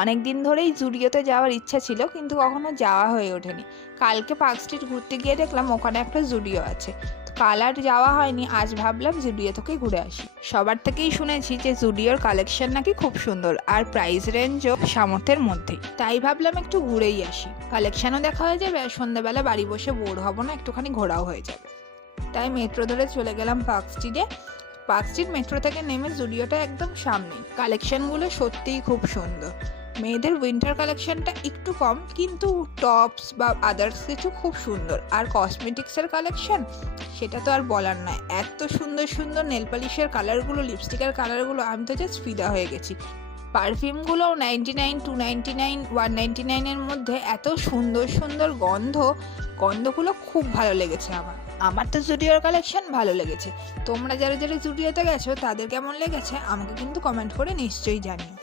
অনেক দিন ধরেই জুডিওতে যাওয়ার ইচ্ছা ছিল, কিন্তু কখনো যাওয়া হয়ে ওঠেনি। কালকে পার্ক স্ট্রিট ঘুরতে গিয়ে দেখলাম ওখানে একটা জুডিও আছে। তো কাল আর যাওয়া হয়নি, আজ ভাবলাম জুডিও থেকে ঘুরে আসি। সবার থেকেই শুনেছি যে জুডিওর কালেকশন নাকি খুব সুন্দর, আর প্রাইস রেঞ্জও সামর্থ্যের মধ্যেই। তাই ভাবলাম একটু ঘুরেই আসি, কালেকশনও দেখা হয়ে যাবে, আর সন্ধ্যাবেলা বাড়ি বসে বোর হব না, একটুখানি ঘোরাও হয়ে যাবে। তাই মেট্রো ধরে চলে গেলাম পার্ক স্ট্রিটে। পার্ক স্ট্রিট মেট্রো থেকে নেমে জুডিওটা একদম সামনেই। কালেকশনগুলো সত্যিই খুব সুন্দর। মেয়েদের উইন্টার কালেকশনটা একটু কম, কিন্তু টপস বা আদার্স কিছু খুব সুন্দর। আর কসমেটিক্সের কালেকশন সেটা তো আর বলার নয়। এত সুন্দর সুন্দর নেল পালিশের কালারগুলো, লিপস্টিকের কালারগুলো, আমি তো জাস্ট ফিদা হয়ে গেছি। পারফিউমগুলোও 99, 299, 199-এর মধ্যে এত সুন্দর সুন্দর গন্ধগুলো খুব ভালো লেগেছে আমার তো জুডিওর কালেকশন ভালো লেগেছে। তোমরা যারা যারা জুডিওতে গেছো তাদের কেমন লেগেছে আমাকে কিন্তু কমেন্ট করে নিশ্চয়ই জানিও।